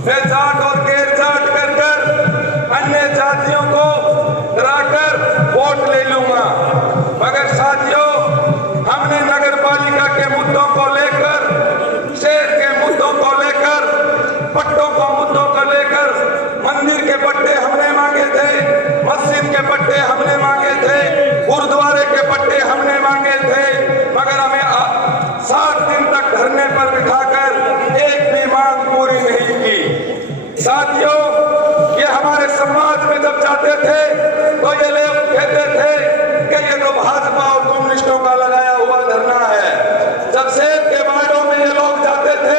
मैं जाट और गैर जाट कर अन्य जातियों को डराकर वोट ले लूंगा। मगर साथियों, हमने नगर पालिका के मुद्दों को लेकर, शहर के मुद्दों को लेकर, पट्टों को मुद्दों को लेकर, मंदिर के पट्टे हमने मांगे थे, मस्जिद के पट्टे हमने मांगे थे, गुरुद्वारे के पट्टे हमने मांगे थे, मगर हमें 7 दिन तक धरने पर बिठाकर एक भी मांग पूरी नहीं की। साथियों, ये हमारे समाज में जब जाते थे तो ये लोग कहते थे कि ये तो भाजपा और कम्युनिस्टों का लगाया हुआ धरना है। जब सेब के बाड़ों में ये लोग जाते थे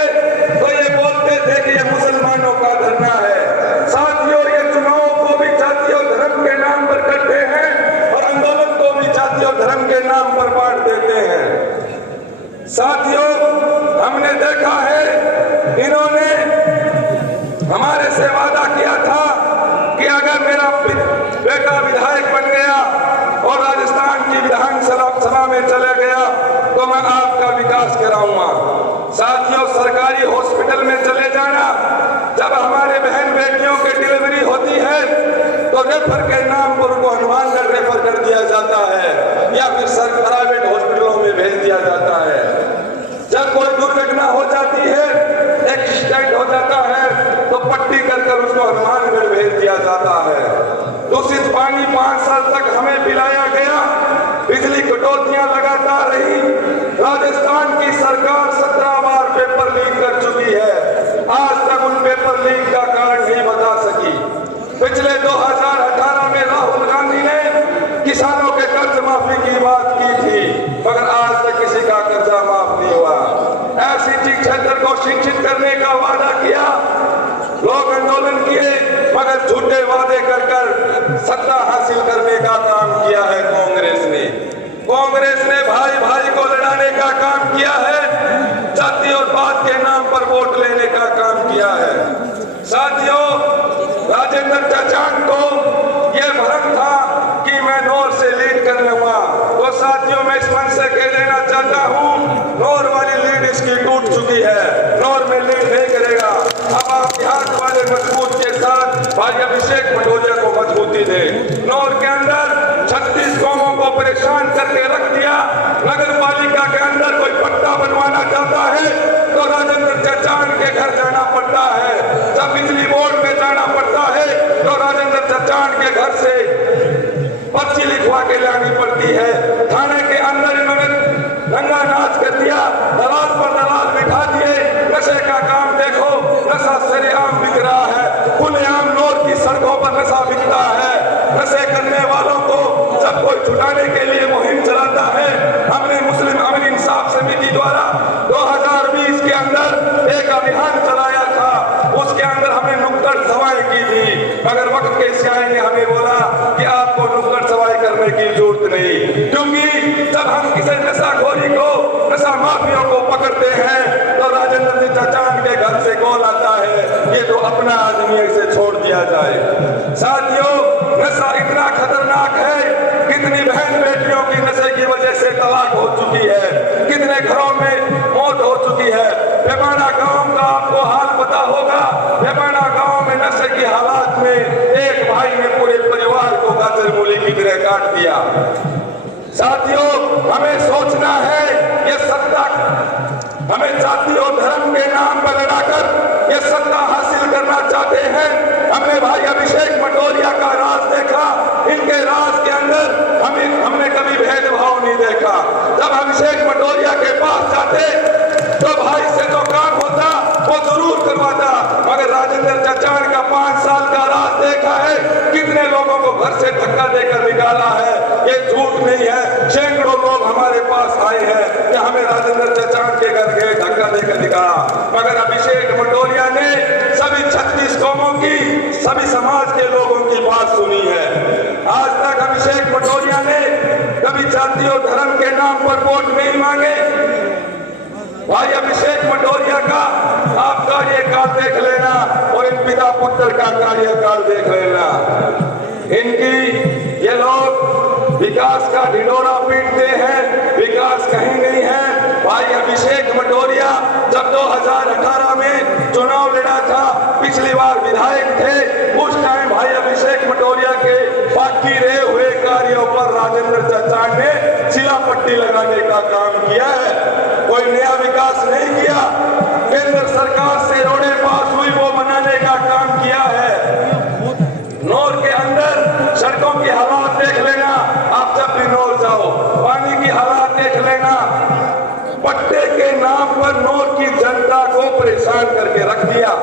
तो ये बोलते थे कि ये मुसलमानों का धरना है। साथियों, ये चुनाव को भी जाति और धर्म के नाम पर करते हैं और आंदोलन को भी जाति और धर्म के नाम पर बांट देते हैं। साथियों, हमने देखा है इन्होंने हमारे से वादा किया था कि अगर मेरा बेटा विधायक बन गया और राजस्थान की विधानसभा में चले गया तो मैं आपका विकास कराऊंगा। साथियों, सरकारी हॉस्पिटल में चले जाना, जब हमारे बहन बेटियों की डिलीवरी होती है तो रेफर के नाम पर उनको हनुमानगढ़ रेफर कर दिया जाता है या फिर प्राइवेट हॉस्पिटलों में भेज दिया जाता है। जब कोई दुर्घटना हो जाती है, एक्सीडेंट हो जाता है तो पट्टी कर उसको हनुमानगढ़ भेज दिया जाता है। दूषित पानी 5 साल तक हमें पिलाया गया, बिजली कटौतियां लगातार रही। राजस्थान की सरकार 17 बार पेपर लीक कर चुकी है, आज तक उन पेपर लीक का कारण नहीं बता सकी। पिछले 2018 में राहुल गांधी ने किसानों के कर्ज माफी की बात की थी, मगर आज तक किसी का कर्जा माफ नहीं हुआ। ऐसी क्षेत्र को शिक्षित करने का वादा किया, लोग आंदोलन किए, मगर झूठे वादे कर सत्ता हासिल करने का काम किया है कांग्रेस ने। कांग्रेस ने भाई भाई को लड़ाने का काम किया है, जाति और बात के नाम पर वोट लेने का काम किया है। साथियों, राजेंद्र चचान को यह भ्रम था कि मैं नौर से लीड कर लूंगा, तो साथियों मैं इस मंच से कह देना चाहता हूं, नौर वाली लीड इसकी टूट चुकी है, नौर में लीड नहीं करेगा। अब आप हाथ वाले मजबूत के साथ भाई अभिषेक मटोरिया को मजबूती दे। नौर के अंदर 36 कौमों को परेशान करके रख दिया। नगर पालिका के अंदर कोई पट्टा बनवाना चाहता है तो राजेंद्र चचान के घर जाना पड़ता है, जब बिजली बोर्ड में जाना पड़ता है तो राजेंद्र चचान के घर से पर्ची लिखवा के लानी पड़ती है। थाने के अंदर इन्होंने रंगा नाच कर दिया, दलाल पर दलाल बिठा दिए। नशे का काम देखो, नशा सरेआम बिक रहा है, खुलेआम नौर की सड़कों पर नशा बिकता है। नशे करने वालों को जब कोई छुटाने के लिए मुहिम चलाता है, हमने मुस्लिम अमन इंसाफ समिति द्वारा 2020 के अंदर एक अभियान चलाया था, उसके अंदर हमने नुक्कड़ सवाई की थी, मगर वक्त के स्याही ने हमें बोला कि आपको नुक्कड़ सवाई करने की जरूरत नहीं, क्योंकि जब हम किसी नशाखोरी को, नशा माफियों को पकड़ते हैं तो राजेंद्र सिंह चचान के घर से कॉल आता है, ये तो अपना आदमी है, इसे छोड़ दिया जाए। साथियों, नशा इतना खतरनाक है, कितनी बहन बेटियों की नशे की वजह से तलाक हो चुकी है, कितने घरों में मौत हो चुकी है। बेबाना गांव का आपको हाल पता होगा, बेबाना गांव में नशे की हालात में एक भाई ने पूरे परिवार को गाजर मूली की तरह काट दिया। साथियों, हमें सोचना है, ये सत्ता हमें जाति और धर्म के नाम पर लड़ाकर ये सत्ता हासिल करना चाहते हैं। हमने भाई अभिषेक मटोरिया का राज देखा, इनके राज के अंदर हमने कभी भेदभाव नहीं देखा। जब अभिषेक मटोरिया के पास जाते तो भाई से जो काम होता वो जरूर करवाता, मगर राजेंद्र चचान का 5 साल का राज देखा है, कितने लोगों को घर से धक्का देकर निकाला है, ये झूठ नहीं है। सैकड़ों लोग हमारे पास आए हैं कि हमें राजेंद्र चचान के घर गए, धक्का देकर निकाला, मगर अभिषेक मटोरिया ने सभी 36 कौमों की, सभी समाज के लोगों की बात सुनी है। आज तक अभिषेक मटोरिया ने कभी जाति और धर्म के नाम पर वोट नहीं मांगे। भाई अभिषेक मटोरिया का आप कार्यकाल देख लेना और इन पिता पुत्र का कार्यकाल देख लेना। इनकी ये लोग विकास का ढिंढोरा पीटते हैं, विकास कहीं नहीं है। भाई अभिषेक मटोरिया जब 2018 में चुनाव लड़ा था, पिछली बार विधायक थे, उस टाइम भाई अभिषेक मटोरिया के बाकी रहे हुए कार्यों पर राजेंद्र चचा ने सिलापट्टी लगाने का काम किया है। कोई नया विकास नहीं किया। केंद्र सरकार से रोडें पास हुई वो बनाने का काम किया है। नौर के अंदर सड़कों की हालात देख लेना, आप जब भी नौर जाओ पानी की हालात देख लेना। पट्टे के नाम पर नौर की जनता को परेशान करके रख दिया।